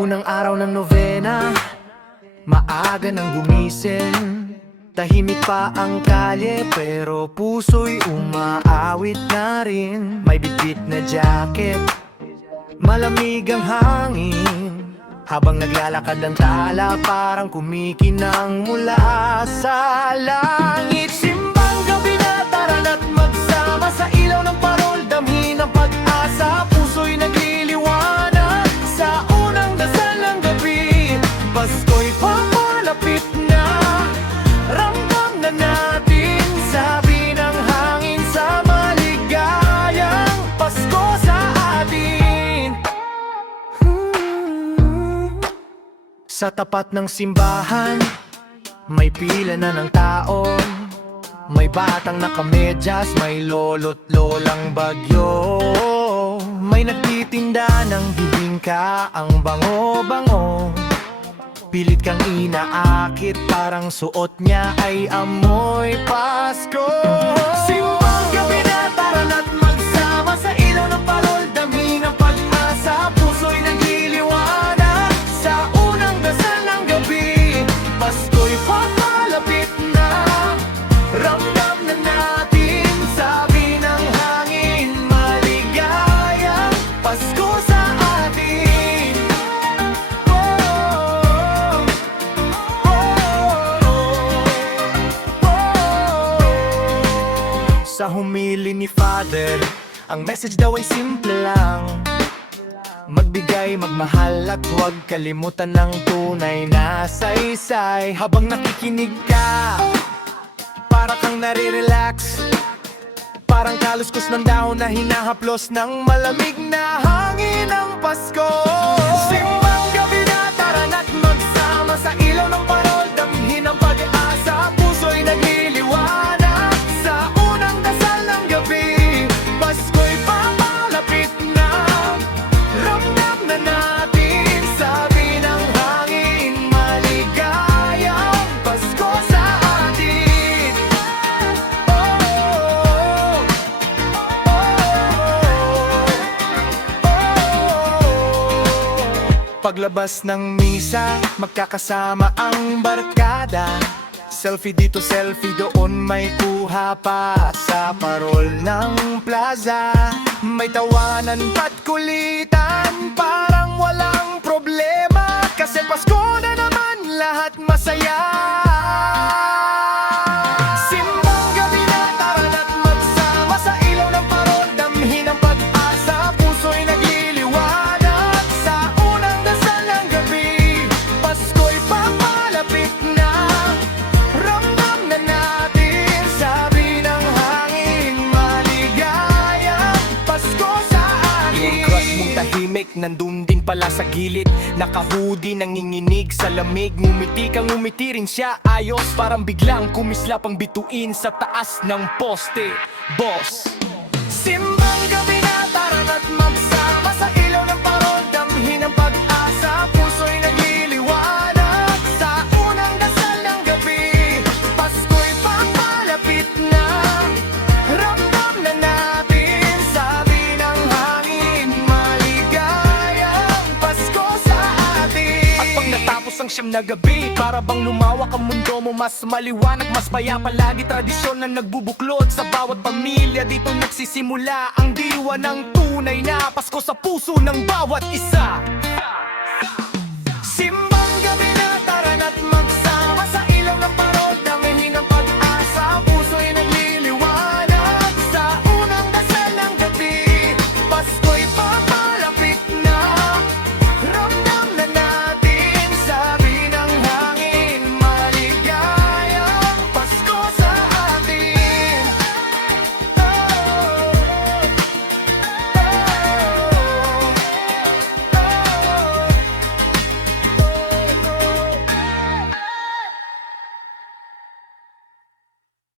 Unang araw ng nobena, maaga nang gumising. Tahimik pa ang kalye pero puso'y umaawit na rin. May bitbit na jacket, malamig ang hangin. Habang naglalakad ang tala, parang kumikinang mula sa langit. Simbang gabi na, tara na't magsama sa ilaw ng parol. Damhin ang pag-asa, puso'y nagliliwanag. Sa unang dasal ng gabi, Pasko'y papalapit na. Ramdam na natin, sabi ng hangin sa maligayang Pasko sa atin. Sa tapat ng simbahan, may pila na ng tao. May batang nakamedyas, may lolo't lolang bagyo. May nagtitinda ng bibingka, ang bango-bango. Pilit kang inaakit, parang suot niya ay amoy Pasko. Simbang gabi na, tara na't magsama sa ilaw ng parol. Damhin ang pag-asa, puso'y nagliliwanag. Sa unang dasal ng gabi, Pasko'y papalapit na. Ramdam na natin, sabi ng hangin, maligayang Pasko sa atin. Sa humili ni Father, ang message daw ay simple lang: magbigay, magmahal at huwag kalimutan ng tunay na saysay. Habang nakikinig ka, para kang nare-relax, parang kaluskos ng dahon na hinahaplos ng malamig na hangin ng Pasko. Simbang gabi na, tara na't magsama sa ilaw ng parol. Damhin ang pag-asa, puso'y nagliliwanag. Sa unang dasal ng gabi, Pasko'y papalapit na. Ramdam na natin, sabi ng hangin, maligayang Pasko sa atin. Paglabas ng misa, magkakasama ang barkada. Selfie dito, selfie doon, may kuha pa sa parol ng plaza. May tawanan pa't kulitan, parang walang problema. Kasi Pasko na naman, lahat masaya. Simbang gabi na, tara na't magsama sa ilaw ng parol. Damhin ang pag-asa, puso'y nagliliwanag. Sa unang dasal ng gabi, Pasko'y papalapit na. Ramdam na natin, sabi ng hangin, maligayang Pasko sa atin. Yung crush mong tahimik, nandun din pala sa gilid. Naka-hoodie, nanginginig sa lamig. Ngumiti kang ngumiti rin siya, ayos. Parang biglang kumislap ang bituin sa taas ng poste. Boss, simbang gabi na, tara na't magsama sa ilaw ng parol. Damhin ang pag-asa, puso'y nagliliwanag. Sa unang dasal ng gabi, Pasko'y papalapit na. Ramdam na natin, sabi ng hangin, maligayang Pasko sa atin. At pag natapos ang siyam na gabi, para bang lumawak ang mundo mo, mas maliwanag, mas payapa. Lagi tradisyon na nagbubuklod sa bawat pamilya. Dito nagsisimula ang diwa ng tunay na Pasko sa puso ng bawat isa.